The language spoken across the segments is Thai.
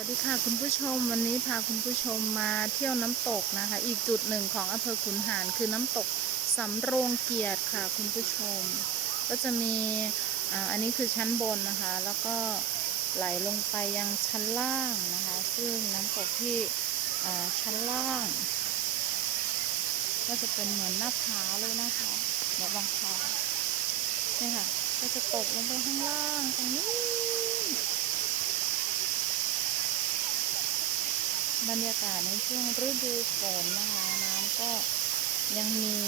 วัสดีค่ะคุณผู้ชมวันนี้พาคุณผู้ชมมาเที่ยวน้ำตกนะคะ อีกจุดหนึ่งของอำเภอขุนหารคือน้ำตกสำโรงเกียรติค่ะคุณผู้ชม ก็จะมีอันนี้คือชั้นบนนะคะ แล้วก็ไหลลงไปยังชั้นล่างนะคะ ซึ่งน้ำตกที่ชั้นล่าง ก็จะเป็นเหมือนหน้าผาเลยนะคะแบบบางผาเนี่ยค่ะ ก็จะตกลงไปข้างล่างตรงนี้ บรรยากาศในช่วงฤดูฝนนะคะ น้ำก็ยังมี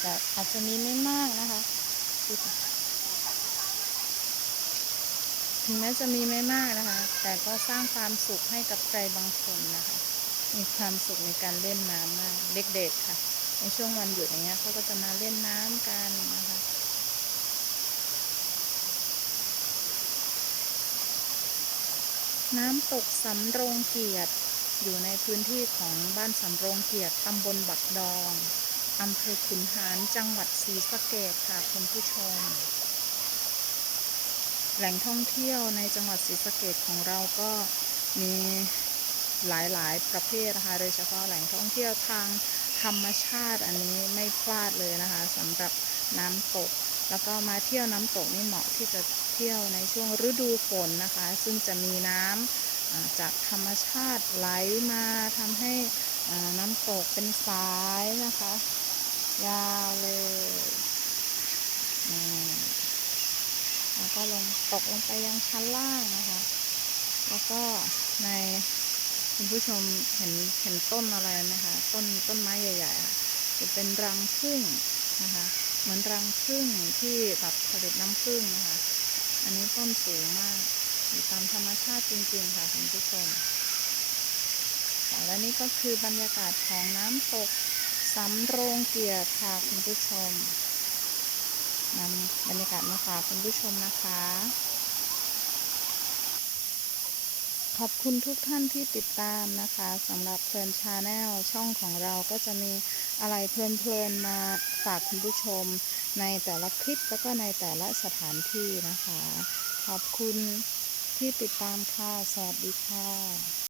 แต่อาจจะมีไม่มากนะคะ ถึงแม้จะมีไม่มากนะคะ แต่ก็สร้างความสุขให้กับใครบางคนนะคะ มีความสุขในการเล่นน้ำมาก เด็กๆค่ะ ในช่วงวันหยุดอย่างเงี้ยเขาก็จะมาเล่นน้ำกันนะคะ น้ำตกสำโรงเกียรติ อยู่ในพื้นที่ของบ้านสำโรงเกียรติตำบลบักดองอำเภอขุนหารจังหวัดศรีสะเกษค่ะคุณผู้ชม แหล่งท่องเที่ยวในจังหวัดศรีสะเกษของเราก็มีหลายๆ ประเภทนะคะโดยเฉพาะแหล่งท่องเที่ยวทางธรรมชาติอันนี้ไม่พลาดเลยนะคะสำหรับน้ำตก แล้วก็มาเที่ยวน้ำตกนี่เหมาะที่จะเที่ยวในช่วงฤดูฝนนะคะ ซึ่งจะมีน้ำอ่าจากธรรมชาติไหลมาทำให้น้ำตกเป็นสายนะคะ ยาวเลยแล้วก็ลงตกลงไปยังชั้นล่างนะคะ แล้วก็ในคุณผู้ชมเห็นเห็นต้นอะไรไหมคะ ต้นต้นไม้ใหญ่ๆค่ะจะเป็นรังผึ้งนะคะ เหมือนรังผึ้งที่แบบผลิตน้ำผึ้งนะคะ อันนี้ต้นสูงมาก อยู่ตามธรรมชาติจริงๆค่ะคุณผู้ชมและนี่ก็คือบรรยากาศของน้ำตกสำโรงเกียรติค่ะคุณผู้ชมนำบรรยากาศมาฝากคุณผู้ชมนะคะ ขอบคุณทุกท่านที่ติดตามนะคะสำหรับเพลินชาแนลช่องของเราก็จะมีอะไรเพลินๆมาฝากคุณผู้ชม ในแต่ละคลิปแล้วก็ในแต่ละสถานที่นะคะ ขอบคุณที่ติดตามค่ะ สวัสดีค่ะ